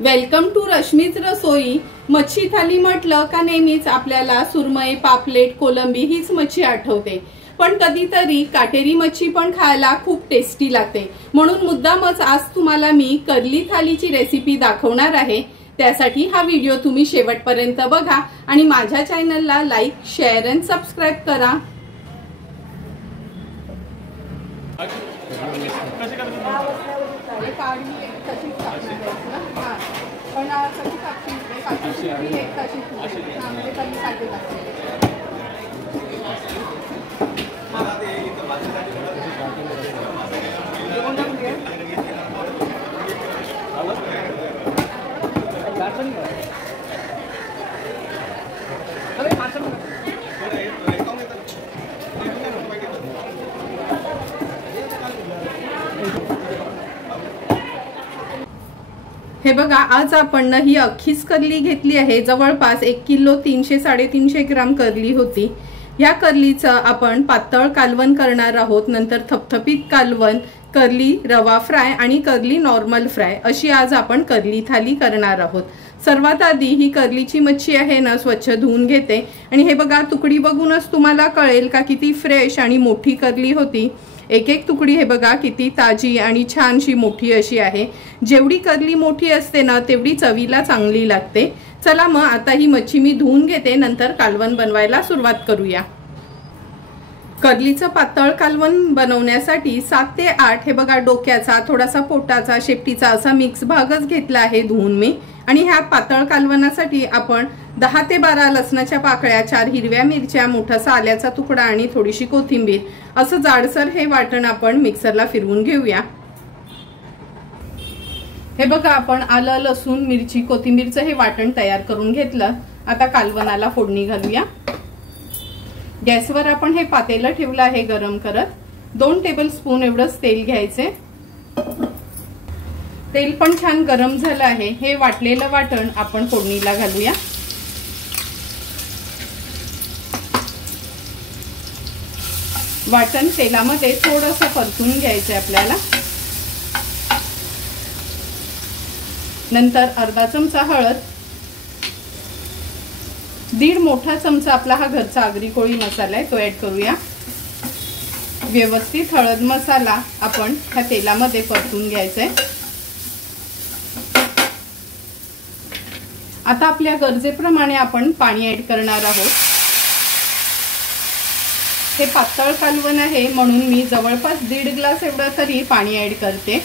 Welcome to Rashmi's रसोई। मच्छी थाली म्हटलं का नेहमीच आपल्याला सुरमई, पापलेट, कोलंबी हीच मच्छी आठवते, पण कधीतरी काटेरी मच्छी पण खायला खूप टेस्टी लागते। म्हणून मुद्दामच आज तुम्हाला मी कर्ली थालीची रेसिपी दाखवणार आहे। त्यासाठी हा व्हिडिओ तुम्ही शेवटपर्यंत बघा आणि माझ्या चॅनलला लाईक, शेअर आणि सबस्क्राइब करा। हे बघा, आज आपण ही अख्खीच कर्ली घेतली आहे। जवळपास 1 किलो 300-350 ग्राम कर्ली होती। या कर्लीचं आपण पातळ कालवण करणार आहोत, नंतर थपथपीत कालवण, कर्ली रवा फ्राय आणि कर्ली नॉर्मल फ्राय अशी आज आपण कर्ली थाली करणार आहोत। सर्वात आधी ही कर्लीची मच्छी आहे ना स्वच्छ धुवून घेते आणि हे बघा, तुकडी बघूनच तुम्हाला कळेल का किती फ्रेश आणि मोठी कर्ली होती। एक एक तुकडी हे बघा किती ताजी आणि छानशी मोठी अशी आहे। जेवढी कर्ली मोठी असते ना तेवढी चवीला चांगली लागते। चला मग आता ही मच्छी मी धुवून घेते, नंतर कालवण बनवायला सुरुवात करूया। कर्लीचं पातळ कालवण बनवण्यासाठी 7 ते 8 हे बघा डोक्याचा, थोडासा पोटाचा, शेपटीचा असा मिक्स भागच घेतला आहे धुवून मी। आणि ह्या पातळ कालवणासाठी आपण 10 ते 12 लसणाच्या पाकळ्या, 4 हिरव्या मिरच्या, मोठासा आल्याचा तुकडा आणि थोडीशी कोथिंबीर असं जाडसर हे वाटण आपण मिक्सरला फिरवून घेऊया। हे बघा, आपण आलं, लसूण, मिरची, कोथिंबीरचं हे वाटण तयार करून घेतलं। आता कालवणाला फोडणी घालूया। गॅसवर आपण हे पातेलं ठेवलं आहे गरम करत। 2 टेबलस्पून एवढंच तेल घ्यायचे। तेल पण छान गरम झालं आहे। हे वाटलेलं वाटण आपण फोडणीला घालूया। वाटण तेलामध्ये थोडंसं परतून घ्यायचं आपल्याला। नंतर अर्धा चमचा हळद, 1.5 मोठा चमचा आपला हा घरचा आगरी कोळी मसाला आहे तो ऍड करूया। व्यवस्थित हळद मसाला आपण ह्या तेलामध्ये परतून घ्यायचा आहे। आता आपल्या गरजेप्रमाणे आपण पाणी ऍड करणार आहोत। हे पातळ कालवण आहे म्हणून मी जवळपास 1.5 ग्लास एवढं तरी पाणी ऍड करते,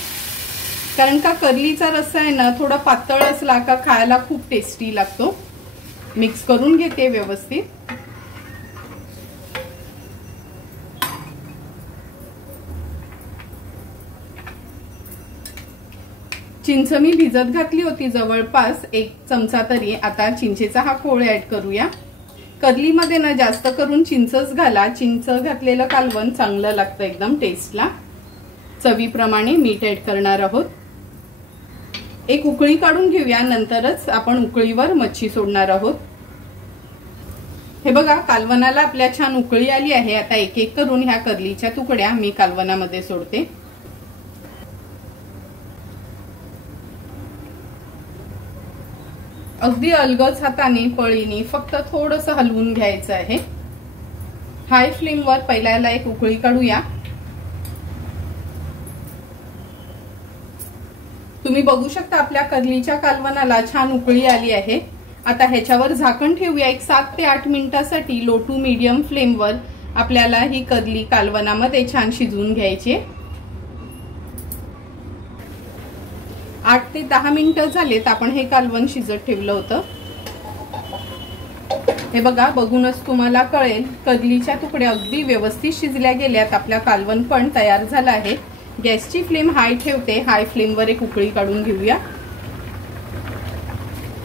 कारण का कर्लीचा रस्सा आहे ना थोडा पातळ असला का खायला खूप टेस्टी लागतो। मिक्स करून घेते व्यवस्थित। चिंच मी भिजत घातली होती जवळपास 1 चमचा तरी। आता चिंचेचा हा कोळ ऍड करूया। कर्लीमध्ये ना जास्त करून चिंचच घाला, चिंच घातलेलं कालवण चांगलं लागतं एकदम टेस्टला। चवीप्रमाणे मीठ ऍड करणार आहोत। एक उकळी काढून घेऊया, नंतरच आपण उकळीवर मच्छी सोडणार आहोत। हे बघा, कालवणाला आपल्या छान उकळी आली आहे। आता एक एक करून ह्या कर्लीच्या तुकड्या मी कालवणामध्ये सोडते। अगदी अलगद हाताने पळीने फक्त थोडंसं हलवून घ्यायचं आहे। हाय फ्लेमवर पहिल्याला एक उकळी काढूया। तुम्ही बघू शकता आपल्या कर्लीच्या कालवणाला छान उकळी आली आहे। आता ह्याच्यावर झाकण ठेवूया। एक 7 ते 8 मिनिटांसाठी लो टू मीडियम फ्लेमवर आपल्याला ही कर्ली कालवणामध्ये छान शिजवून घ्यायची। 8 ते 10 मिनिटं झालेत आपण हे कालवण शिजत ठेवलं होतं। हे बघा, बघूनच तुम्हाला कळेल कर्लीच्या तुकड्या अगदी व्यवस्थित शिजल्या गेल्यात। आपल्या कालवण पण तयार झालं आहे। गॅसची फ्लेम हाय ठेवते। हाय फ्लेमवर एक उकळी काढून घेऊया।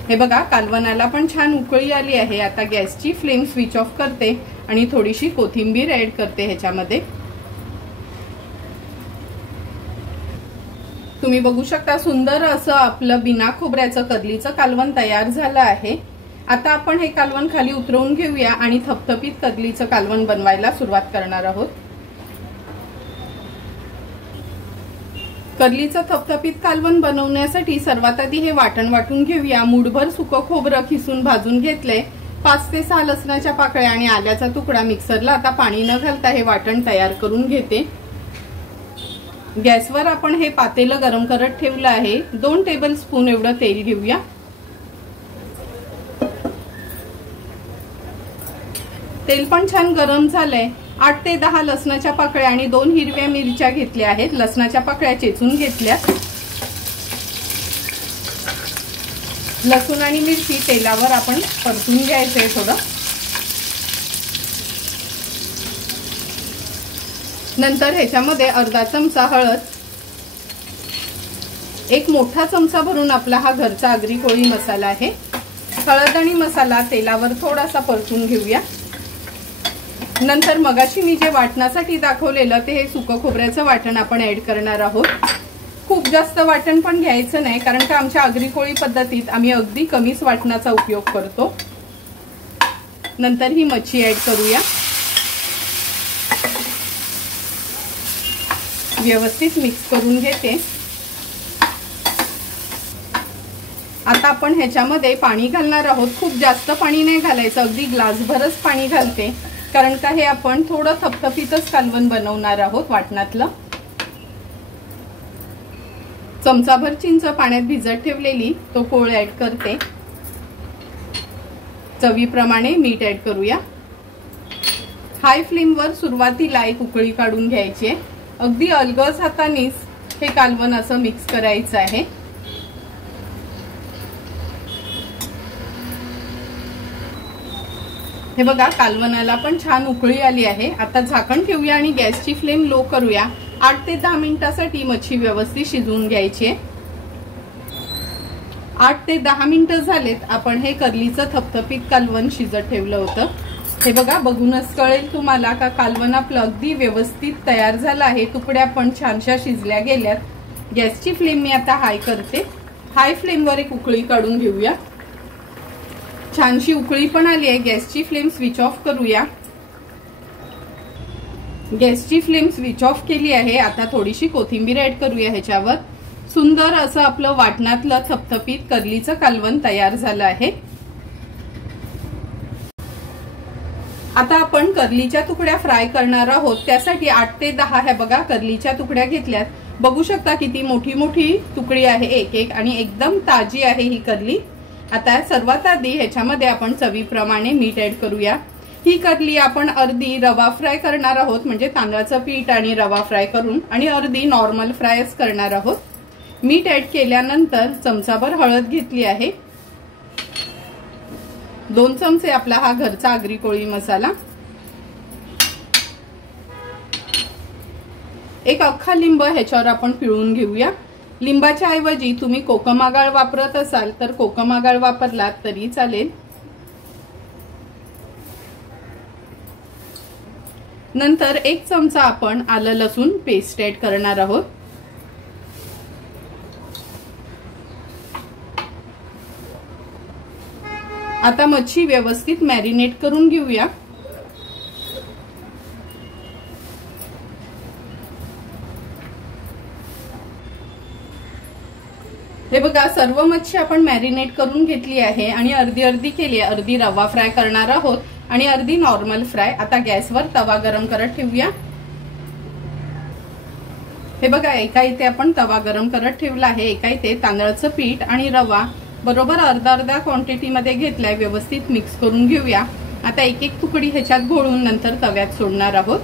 हे बघा, कालवणाला पण छान उकळी आली आहे। आता गॅसची फ्लेम स्विच ऑफ करते आणि थोडीशी कोथिंबीर ऍड करते ह्याच्यामध्ये। तुम्ही बघू शकता सुंदर असं आपलं बिना खोबऱ्याचं कर्लीचं कालवण तयार झालं आहे। आता आपण हे कालवण खाली उतरवून घेऊया आणि थपथपीत कर्लीचं कालवण बनवायला सुरुवात करणार आहोत। कर्लीचं थपथपीत कालवण बनवण्यासाठी सर्वात आधी हे वाटण वाटून घेऊया। मूठभर सुकं खोबरं खिसून भाजून घेतलंय। 5 ते 6 लसणाच्या पाकळ्या आणि आल्याचा तुकडा मिक्सरला आता पाणी न घालता हे वाटण तयार करून घेते। गॅसवर आपण हे पातेलं गरम करत ठेवलं आहे। 2 टेबलस्पून एवढं तेल घेऊया। तेल पण छान गरम झालंय। 8 ते 10 लसणाच्या पाकळ्या आणि 2 हिरव्या मिरच्या घेतल्या आहेत। लसणाच्या पाकळ्या चेचून घेतल्या। लसूण आणि मिरची तेलावर आपण परतून घ्यायचंय थोडं। नंतर ह्याच्यामध्ये अर्धा चमचा हळद, 1 मोठा चमचा भरून आपला हा घरचा आगरी कोळी मसाला आहे। हळद आणि मसाला तेलावर थोडासा परतून घेऊया। नंतर मगाशी मी जे वाटणासाठी दाखवलेलं ते हे सुकं खोबऱ्याचं वाटण आपण ऍड करणार आहोत। खूप जास्त वाटण पण घ्यायचं नाही, कारण का आमच्या आगरी कोळी पद्धतीत आम्ही अगदी कमीच वाटणाचा उपयोग करतो। नंतर ही मच्छी ऍड करूया। व्यवस्थित मिक्स करून घेते। आता आपण ह्याच्यामध्ये पाणी घालणार आहोत। खूप जास्त पाणी नाही घालायचं, अगदी ग्लासभरच पाणी घालते, कारण का हे आपण थोडं थपथपीतच कालवण बनवणार आहोत वाटणातलं। चमचाभर चिंच पाण्यात भिजत ठेवलेली तो कोळ ऍड करते। चवीप्रमाणे मीठ ऍड करूया। हाय फ्लेमवर सुरुवातीला एक उकळी काढून घ्यायची आहे। अगदी अलगद हातानेच हे कालवण असं मिक्स करायचं आहे। हे बघा, कालवणाला पण छान उकळी आली आहे। आता झाकण ठेवूया आणि गॅसची फ्लेम लो करूया। 8 ते 10 मिनिटांसाठी मच्छी व्यवस्थित शिजवून घ्यायची आहे। 8 ते 10 मिनिटं झालेत। आपण हे कर्लीचं थपथपीत कालवण शिजत ठेवलं होतं। हे बघा, बघूनच कळेल तुम्हाला का कालवण आपलं अगदी व्यवस्थित तयार झालं आहे। तुकड्या पण छानशा शिजल्या गेल्यात। गॅसची फ्लेम मी आता हाय करते। हाय फ्लेमवर एक उकळी काढून घेऊया। छानशी उकळी पण आली आहे। गॅसची फ्लेम स्विच ऑफ करूया। गॅसची फ्लेम स्विच ऑफ केली आहे। आता थोडीशी कोथिंबीर ऍड करूया ह्याच्यावर। सुंदर असं आपलं वाटणातलं थपथपीत कर्लीचं कालवण तयार झालं आहे। आता आपण कर्लीच्या तुकड्या फ्राय करणार आहोत। त्यासाठी 8 ते 10 हे बघा कर्लीच्या तुकड्या घेतल्यात। बघू शकता किती मोठी मोठी तुकडी आहे एक एक, आणि एकदम ताजी आहे ही कर्ली। आता सर्वात आधी ह्याच्यामध्ये आपण चवीप्रमाणे मीठ ऍड करूया। ही कर्ली आपण अर्धी रवा फ्राय करणार आहोत, म्हणजे तांदळाचं पीठ आणि रवा फ्राय करून, आणि अर्धी नॉर्मल फ्रायच करणार आहोत। मीठ ऍड केल्यानंतर चमचाभर हळद घेतली आहे। 2 चमचे आपला हा घरचा आगरी कोळी मसाला। एक अख्खा लिंब ह्याच्यावर आपण पिळून घेऊया। लिंबाच्या ऐवजी तुम्ही कोकम आगाळ वापरत असाल तर कोकम आगाळ वापरलात तरी चालेल। नंतर 1 चमचा आपण आलं लसूण पेस्ट ऍड करणार आहोत। आता मच्छी व्यवस्थित मॅरिनेट करून घेऊया। हे बघा, सर्व मच्छी आपण मॅरिनेट करून घेतली आहे आणि अर्धी अर्धी केली आहे। अर्धी रवा फ्राय करणार आहोत आणि अर्धी नॉर्मल फ्राय। आता गॅसवर तवा गरम करत ठेवूया। हे बघा, एका इथे आपण तवा गरम करत ठेवला आहे। एका इथे तांदळाचं पीठ आणि रवा बरोबर अर्धा क्वांटिटी मध्ये घेतलाय। व्यवस्थित मिक्स करून घेऊया। आता एक एक तुकडी ह्याच्यात घोळून नंतर तव्यात सोडणार आहोत।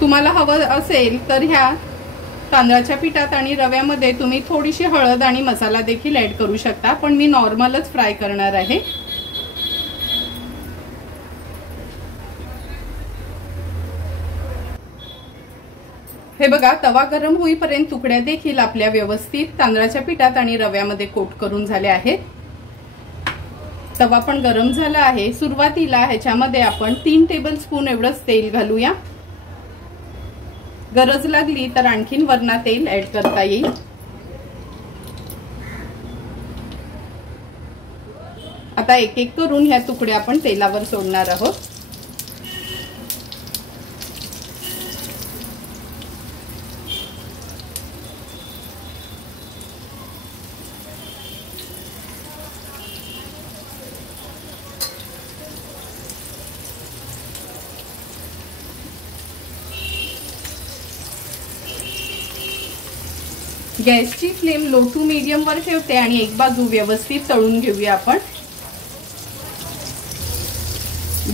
तुम्हाला हवं असेल तर ह्या तांदळाच्या पिठात आणि रव्यामध्ये तुम्ही थोडीशी हळद आणि मसाला देखील ऍड करू शकता, पण मी नॉर्मलच फ्राय करणार आहे। हे बघा, तवा गरम होईपर्यंत तुकड्या देखील आपल्या व्यवस्थित तांदळाच्या पिठात आणि रव्यामध्ये कोट करून झाल्या आहेत। तवा पण गरम झाला आहे। सुरुवातीला ह्याच्यामध्ये आपण 3 टेबलस्पून एवढंच तेल घालूया। गरज लागली तर आणखीन वरना तेल ऍड करता येईल। आता एक एक करून ह्या तुकड्या आपण तेलावर सोडणार आहोत। गॅसची फ्लेम लो टू मीडियम वर ठेवते आणि एक बाजू व्यवस्थित तळून घेऊया आपण।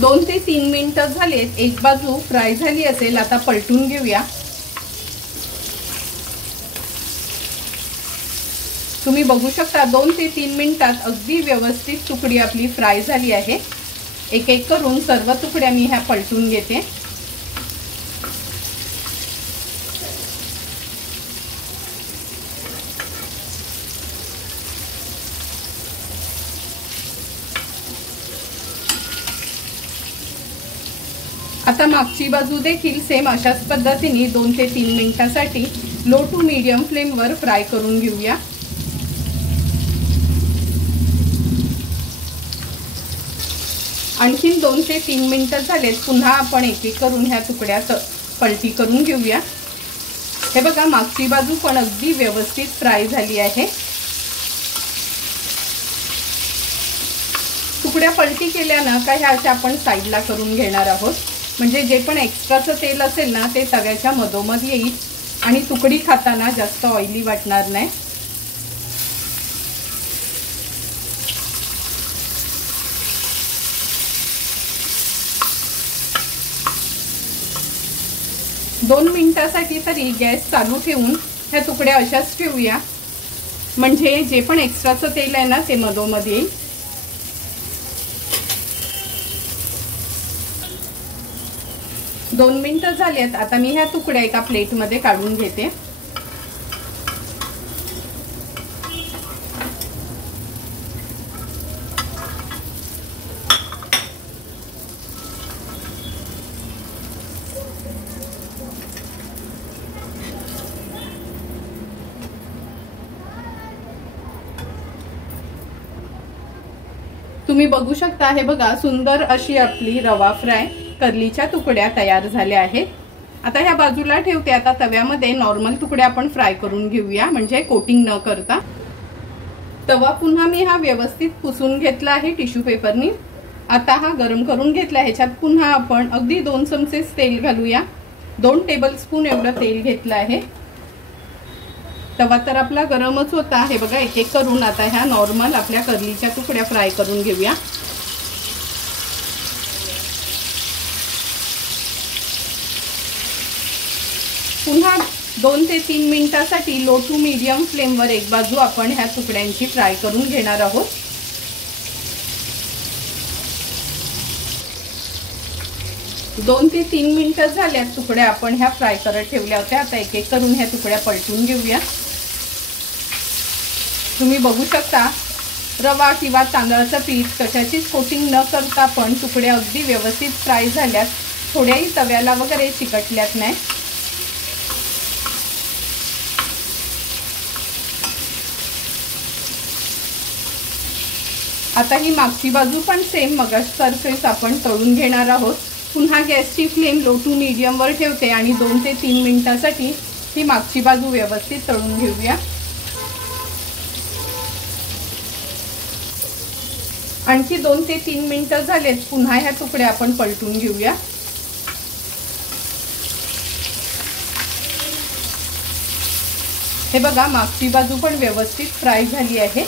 2 ते 3 मिनिटं झालेत, एक बाजू फ्राय झाली असेल, आता पलटून घेऊया। तुम्ही बघू शकता 2 ते 3 मिनिटात अगदी व्यवस्थित तुकडी आपली फ्राय झाली आहे। एक एक करून सर्व तुकड्या मी ह्या पलटून घेते। आता मागची बाजू देखील सेम अशाच पद्धतीने 2 ते 3 मिनिटांसाठी लो टू मीडियम फ्लेम वर फ्राय करून घेऊया। आणखीन 2 ते 3 मिनिटं झालेत, पुन्हा आपण एक एक करून ह्या तुकड्या पलटी करून घेऊया। हे बघा मागची बाजू पण अगदी व्यवस्थित फ्राय झाली आहे। तुकड्या पलटी केल्या ना का ह्या अशा आपण साईडला करून घेणार आहोत, म्हणजे जे पण एक्स्ट्राचं तेल असेल ना ते तव्याच्या मधोमध येईल आणि तुकडी खाताना जास्त ऑइली वाटणार नाही। दोन मिनिटांसाठी तरी गॅस चालू ठेवून ह्या तुकड्या अशाच ठेवूया, म्हणजे जे पण एक्स्ट्राचं तेल आहे ना ते मधोमध येईल। 2 मिनिटं झालेत, आता मी ह्या तुकड्या एका प्लेटमध्ये काढून घेते। तुम्ही बघू शकता, हे बघा सुंदर अशी आपली रवा फ्राय कर्लीच्या तुकड्या तयार झाल्या आहेत। आता ह्या बाजूला ठेवते। आता तव्यामध्ये नॉर्मल तुकड्या आपण फ्राय करून घेऊया, म्हणजे कोटिंग न करता। तवा पुन्हा मी हा व्यवस्थित पुसून घेतला आहे टिश्यू पेपरनी। आता हा गरम करून घेतला, ह्याच्यात पुन्हा आपण अगदी 2 चमचे तेल घालूया। 2 टेबलस्पून एवढं तेल घेतलं आहे। तवा तर आपला गरमच होता। हे बघा एक एक करून आता ह्या नॉर्मल आपल्या कर्लीच्या तुकड्या फ्राय करून घेऊया। पुन्हा 2 ते 3 मिनिटांसाठी लो टू मीडियम फ्लेमवर एक बाजू आपण ह्या तुकड्यांची फ्राय करून घेणार आहोत। दोन ते 3 मिनिटं झाल्यात, तुकड्या आपण ह्या फ्राय करत ठेवल्या होत्या। आता एक एक करून ह्या तुकड्या पलटून घेऊया। तुम्ही बघू शकता रवा किंवा तांदळाचं पीठ कशाचीच कोटिंग न करता पण तुकड्या अगदी व्यवस्थित फ्राय झाल्यात, थोड्याही तव्याला वगैरे चिकटल्यात नाही। आता ही मागची बाजू पण सेम मगाचसारखीच आपण तळून घेणार आहोत। पुन्हा गॅसची फ्लेम लो टू मीडियम वर ठेवते आणि 2 ते 3 मिनिटांसाठी ही मागची बाजू व्यवस्थित तळून घेऊया। आणखी 2 ते 3 मिनिटं झालेत, पुन्हा ह्या तुकड्या आपण पलटून घेऊया। हे बघा मागची बाजू पण व्यवस्थित फ्राय झाली आहे।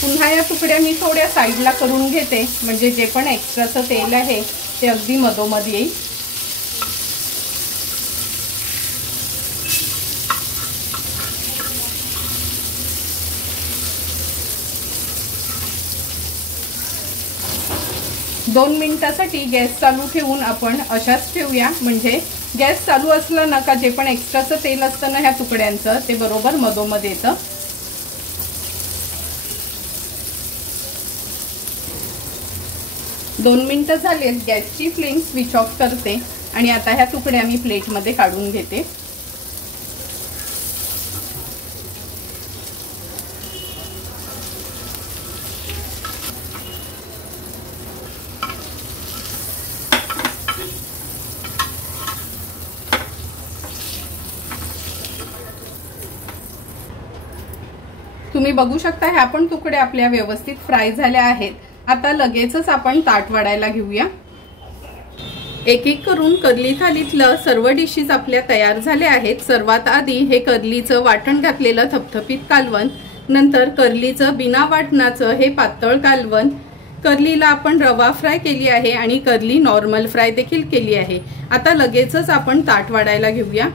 पुन्हा या तुकड्या मी थोड्या साईडला करून घेते, म्हणजे जे पण एक्स्ट्राचं तेल आहे ते अगदी मधोमध येईल। दोन मिनिटांसाठी गॅस चालू ठेवून आपण अशाच ठेवूया, म्हणजे गॅस चालू असला ना का जे पण एक्स्ट्राचं तेल असतं ना ह्या तुकड्यांचं ते बरोबर मधोमध येतं। दोन मिनिटं झालेत, गॅसची फ्लेम स्विच ऑफ करते आणि आता ह्या तुकड्या मी प्लेटमध्ये काढून घेते। तुम्ही बघू शकता ह्या पण तुकड्या आपल्या व्यवस्थित फ्राय झाल्या आहेत। आता लगेचच आपण ताट वाढायला घेऊया। एक एक करून कर्ली थालीतलं सर्व डिशेस आपल्या तयार झाल्या आहेत। सर्वात आधी हे कर्लीचं वाटण घातलेलं थपथपीत कालवण, नंतर कर्लीचं बिना वाटणाचं हे पातळ कालवण, कर्लीला आपण रवा फ्राय केली आहे आणि कर्ली नॉर्मल फ्राय देखील केली आहे। आता लगेचच आपण ताट वाढायला घेऊया।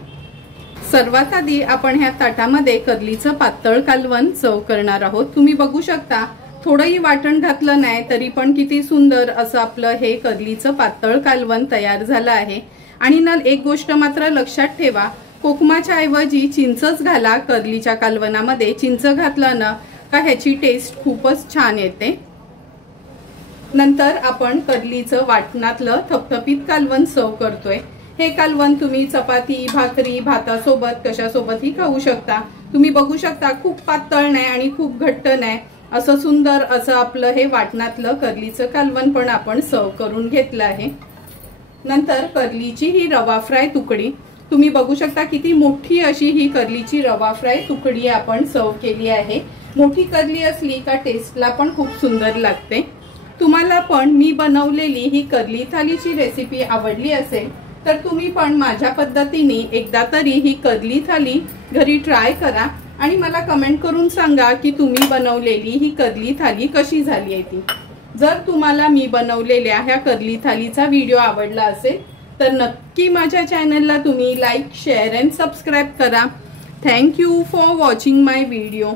सर्वात आधी आपण ह्या ताटामध्ये कर्लीचं पातळ कालवण सर्व करणार आहोत। तुम्ही बघू शकता थोडंही वाटण घातलं नाही तरी पण किती सुंदर असं आपलं हे कर्लीचं पातळ कालवण तयार झालं आहे। आणि ना एक गोष्ट मात्र लक्षात ठेवा, कोकमाच्या ऐवजी चिंचच घाला कर्लीच्या कालवणामध्ये। चिंच घातलं ना का ह्याची टेस्ट खूपच छान येते। नंतर आपण कर्लीचं वाटणातलं थपथपीत कालवण सर्व करतोय। हे कालवण तुम्ही चपाती, भाकरी, भातासोबत कशासोबतही खाऊ शकता। तुम्ही बघू शकता खूप पातळ नाही आणि खूप घट्ट नाही, असं सुंदर असं आपलं हे वाटणातलं कर्लीचं कालवण पण आपण सर्व करून घेतलं आहे। नंतर कर्लीची ही रवा फ्राय तुकडी, तुम्ही बघू शकता किती मोठी अशी ही कर्लीची रवा फ्राय तुकडी आपण सर्व केली आहे। मोठी कर्ली असली का टेस्टला पण खूप सुंदर लागते। तुम्हाला पण मी बनवलेली ही कर्ली थालीची रेसिपी आवडली असेल तर तुम्ही पण माझ्या पद्धतीने एकदा तरी ही कर्ली थाली घरी ट्राय करा आणि मला कमेंट करून सांगा की तुम्ही बनवलेली ही कर्ली थाली कशी झाली आहे ती। जर तुम्हाला मी बनवलेल्या ह्या कर्ली थालीचा व्हिडिओ आवडला असेल तर नक्की माझ्या चॅनलला तुम्ही लाईक, शेअर अँड सबस्क्राईब करा। Thank you for watching my video.